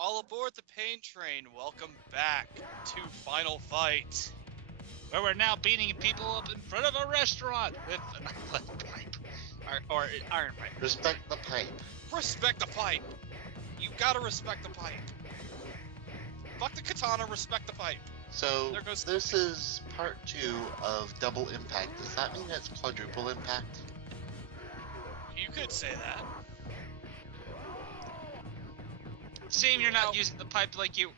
All aboard the pain train. Welcome back to Final Fight. Where we're now beating people up in front of a restaurant with an lead pipe. Or iron pipe. Respect the pipe. Respect the pipe. You gotta respect the pipe. Fuck the katana, respect the pipe. So, There goes this is part 2 of Double Impact. Does that mean it's Quadruple Impact? You could say that. Seeing you're not using the pipe like The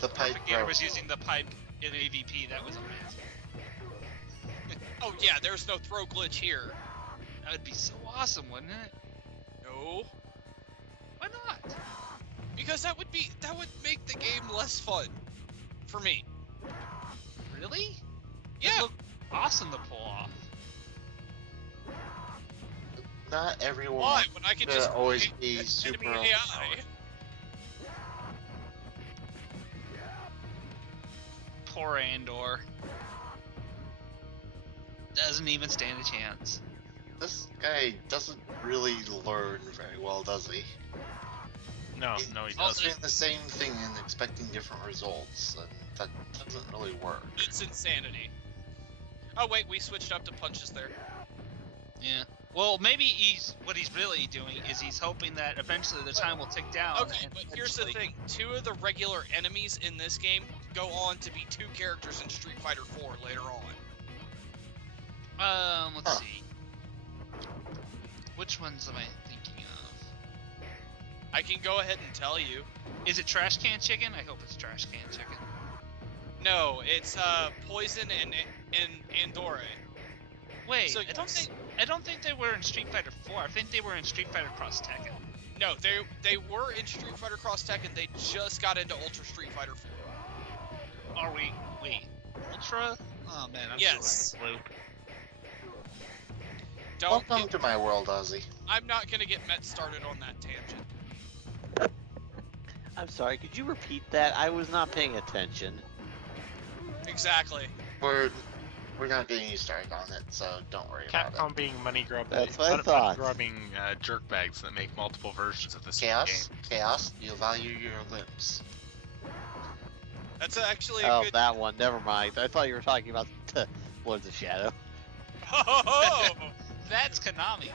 pipe Perfect Gamer broke. was using the pipe in AVP, that was amazing. Oh yeah, there's no throw glitch here. That would be so awesome, wouldn't it? No. Why not? Because that would make the game less fun. For me. Really? Yeah. It looked awesome to pull off. Not everyone Why? When I can just always create be an super enemy AI. overpowered. Poor Andor. Doesn't even stand a chance. This guy doesn't really learn very well, does he? No, he He's doesn't. doing the same thing and expecting different results, and that doesn't really work. It's insanity. Oh wait, we switched up to punches there. Yeah. Well, maybe what he's really doing is he's hoping that eventually the time will tick down. Okay, and but here's the eventually- thing. 2 of the regular enemies in this game go on to be 2 characters in Street Fighter 4 later on. Let's Huh. see. Which ones am I thinking of? I can go ahead and tell you. Is it Trash Can Chicken? I hope it's Trash Can Chicken. No, it's Poison and Andore. Wait, So I don't think they were in Street Fighter 4. I think they were in Street Fighter Cross Tekken. No, they were in Street Fighter Cross Tekken. They just got into Ultra Street Fighter 4. Are we? Wait, Ultra? Oh man, I'm Yes. so loop. Don't. Welcome to my world, Ozzy. I'm not gonna get Met started on that tangent. I'm sorry, could you repeat that? I was not paying attention. Exactly. We're not getting you started on it, so don't worry about Capcom being money grubbing, That's what I thought. grubbing jerkbags that make multiple versions of the it. same Chaos, game. chaos, you value your limbs. That's actually a Oh, good. that one. Never mind. I thought you were talking about Lords of Shadow. Oh, That's Konami.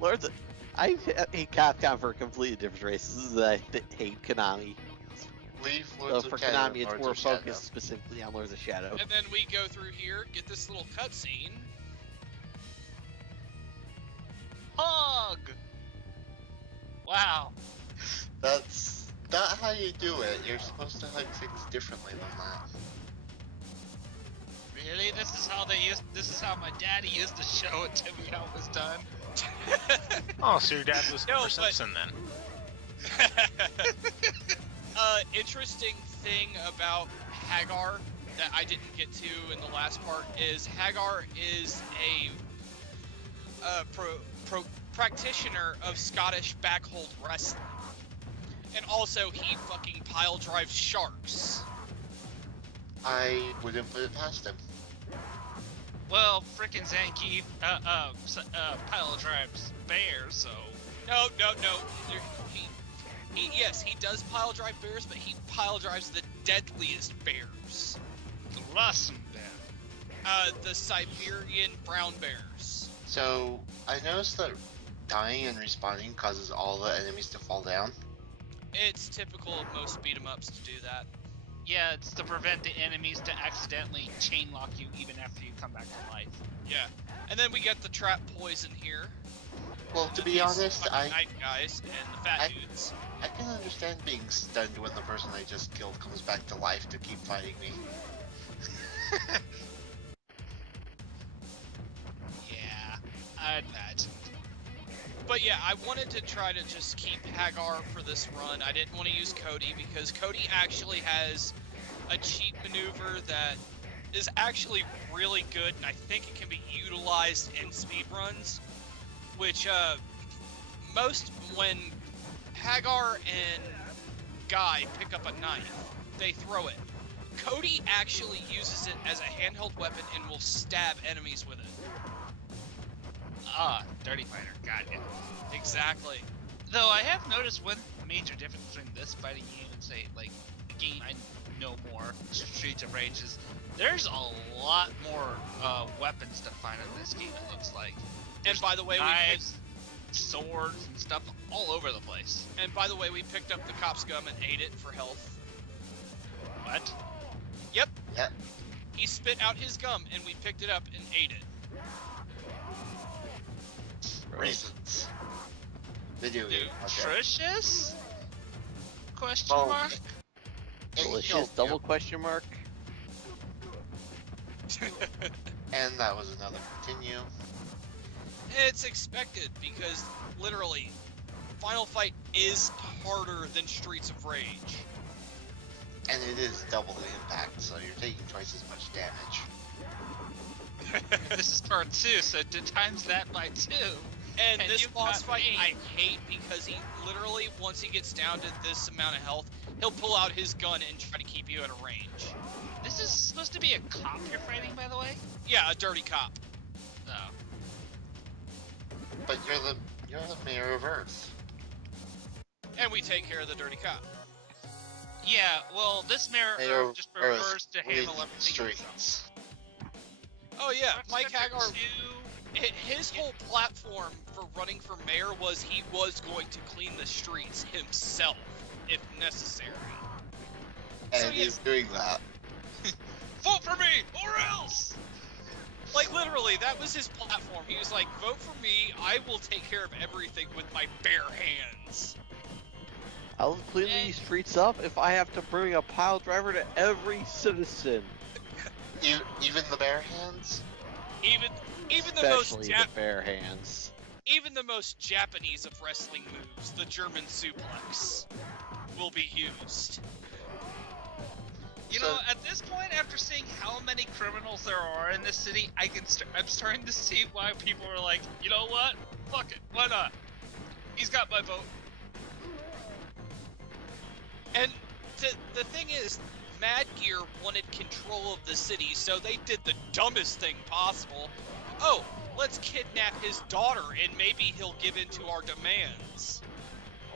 Lords of... I hate Capcom for completely different reasons. I hate Konami. Leave So Lords for of Shadow, Konami, it's Lords more of Shadow. focused specifically on Lords of Shadow. and then we go through here, get this little cutscene. Hug. Wow. That's not how you do it. You're supposed to hug things differently than that. Really? This is how my daddy used to show it to me how it was done. Oh, so your dad was No, Homer but- Simpson then? Interesting thing about Haggar that I didn't get to in the last part is Haggar is a practitioner of Scottish backhold wrestling, and also he fucking pile drives sharks. I wouldn't put it past him. Well, frickin' Zangief, pile drives bears, so. No. Yes, he does pile drive bears, but he pile drives the deadliest bears. Awesome, then. The Siberian brown bears. So, I noticed that dying and respawning causes all the enemies to fall down. It's typical of most beat 'em ups to do that. Yeah, it's to prevent the enemies to accidentally chain lock you even after you come back to life. Yeah. And then we get the trap poison here. Well, to be These honest, fucking I knife guys and the fat dudes. can understand being stunned when the person I just killed comes back to life to keep fighting me. Yeah, I'd imagine. But yeah, I wanted to try to just keep Haggar for this run. I didn't want to use Cody because Cody actually has a cheat maneuver that is actually really good, and I think it can be utilized in speedruns. Which, when Haggar and Guy pick up a knife, they throw it. Cody actually uses it as a handheld weapon and will stab enemies with it. Dirty Fighter. Got it. Exactly. Though I have noticed one major difference between this fighting game and say like the game I know more, Streets of Rage, is there's a lot more weapons to find in this game. It looks like. And by the way, Knives, swords, and stuff all over the place. we picked up the cop's gum and ate it for health. What? Yep. Yep. He spit out his gum and we picked it up and ate it. Reasons. Video game. Okay. Nutritious? Question Oh. mark? It Delicious healed double you. question mark. And that was another continue. It's expected because literally, Final Fight is harder than Streets of Rage. And it is double the impact, so you're taking twice as much damage. This is part 2, so to times that by 2. And And this you've boss got fight me. I hate because he literally, once he gets down to this amount of health, he'll pull out his gun and try to keep you at a range. This is supposed to be a cop you're fighting, by the way? Yeah, a dirty cop. No. But you're the mayor of Earth. And we take care of the dirty cop. Yeah, well, this mayor Mayor just of Earth prefers to handle with everything himself. streets. Oh yeah, Dark Mike Sector Haggar, 2, his whole platform for running for mayor was he was going to clean the streets himself, if necessary. And So, he's doing that. vote for me, or else! Like literally, that was his platform. He was like, vote for me, I will take care of everything with my bare hands. I'll clean Hey. these streets up if I have to bring a pile driver to every citizen. Even the bare hands? Even the most Especially the bare hands. even the most Japanese of wrestling moves, the German suplex, will be used. You know, at this point, after seeing how many criminals there are in this city, I'm starting to see why people are like, you know what? Fuck it, why not? He's got my vote. And the thing is, Mad Gear wanted control of the city, so they did the dumbest thing possible. Oh, let's kidnap his daughter and maybe he'll give in to our demands.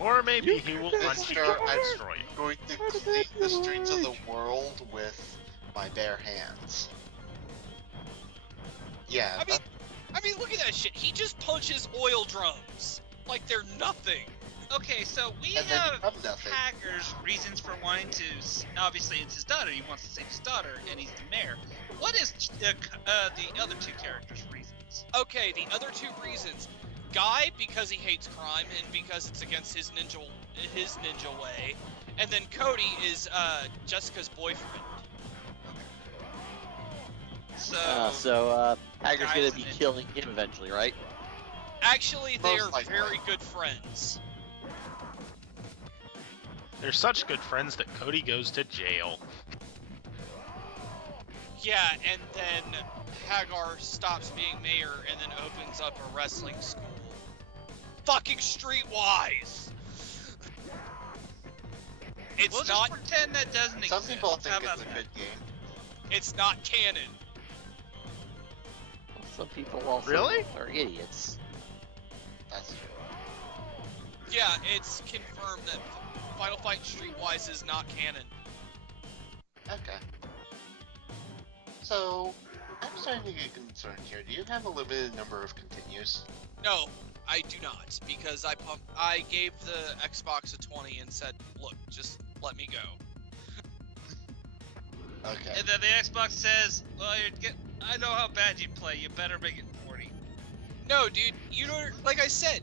Or maybe he will punch Mister, you and I'm destroy you. going to clean the streets of the world with my bare hands. Yeah, I mean, look at that shit. He just punches oil drums like they're nothing. Okay, so we and then have become nothing. Haggar's reasons for wanting to. Obviously, it's his daughter. He wants to save his daughter, and he's the mayor. What is the other two characters' reasons? Okay, the other two reasons. Guy, because he hates crime and because it's against his ninja way. And then Cody is Jessica's boyfriend. So, Haggar's guys gonna and be ninjas. killing him eventually, right? Actually, they Most are likely. very good friends. They're such good friends that Cody goes to jail. Yeah, and then Haggar stops being mayor and then opens up a wrestling school. Fucking streetwise! It's we'll not. just pretend that doesn't Some exist. people How think about it's a that? good game. It's not canon. Some people also Really? are idiots. That's true. Yeah, it's confirmed that Final Fight Streetwise is not canon. Okay. So, I'm starting to get concerned here. Do you have a limited number of continues? No, I do not, because I gave the Xbox a 20 and said, look, just let me go. Okay. And then the Xbox says, well, I know how bad you play. You better make it 40. No, dude, you know, like I said,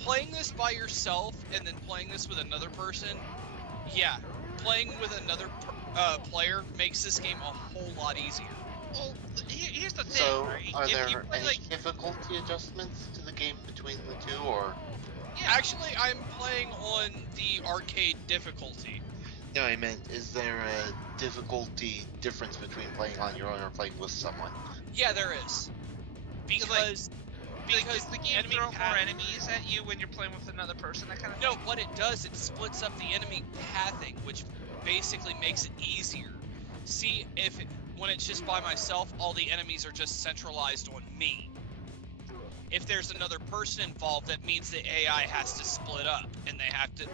playing this by yourself and then playing this with another person, yeah, playing with another player makes this game a whole lot easier. Well, here's the thing, So, right? are If you there play, any like, difficulty adjustments to the game between the two, or? yeah, Actually, I'm playing on the arcade difficulty. No, I meant, is there a difficulty difference between playing on your own or playing with someone? Yeah, there is. Because does the game enemy throw more path- enemies at you when you're playing with another person? That kind of No, what it does, it splits up the enemy pathing, which basically makes it easier. See, when it's just by myself, all the enemies are just centralized on me. if there's another person involved, that means the AI has to split up, and they have to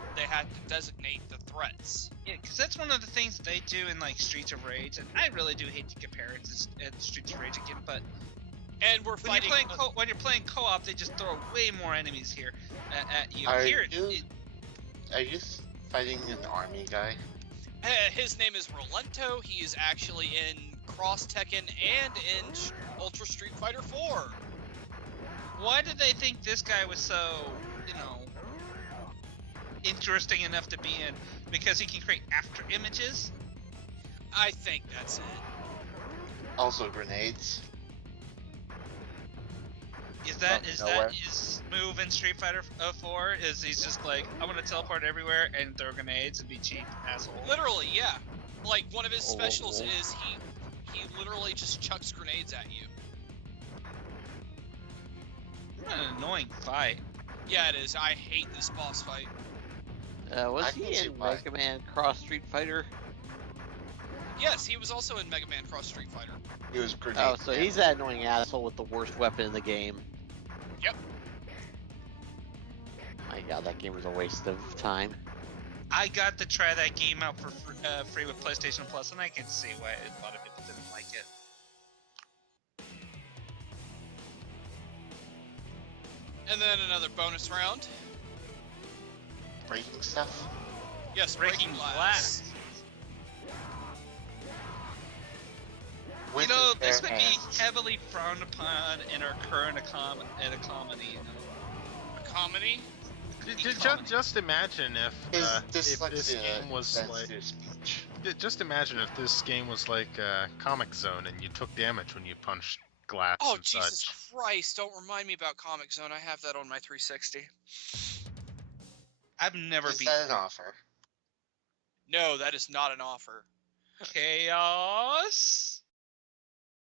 designate the threats. Yeah, because that's one of the things they do in like Streets of Rage, and I really do hate to compare it to Streets of Rage again, but And we're when fighting. when you're playing co-op, they just throw way more enemies here at you. Are Here, you fighting an army guy? His name is Rolento. He is actually in Cross Tekken and in Ultra Street Fighter 4. why did they think this guy was so, interesting enough to be in? Because he can create after images? I think that's it. Also grenades. Is that nowhere. his move in Street Fighter 4? Is he's just like, I'm gonna teleport everywhere and throw grenades and be cheap, asshole? Literally, yeah. Like one of his Oh. specials is he literally just chucks grenades at you. What an annoying fight. Yeah, it is. I hate this boss fight. Was I he can see in why. Mega Man Cross Street Fighter? Yes, he was also in Mega Man Cross Street Fighter. He was grenade. Oh, so man. he's that annoying asshole with the worst weapon in the game. Yep. My god, that game was a waste of time. I got to try that game out for free with PlayStation Plus, and I can see why a lot of people didn't like it. And then another bonus round. breaking stuff. Yes, Breaking glass. With You know, his bare this would hands. be heavily frowned upon in our current comedy. A comedy? Just imagine His if this dyslexia game was that's like. their speech. Just imagine if this game was like Comic Zone and you took damage when you punched glass Oh, and Jesus such. Christ, don't remind me about Comic Zone. I have that on my 360. I've never Is beat that an offer? No, that is not an offer. Chaos.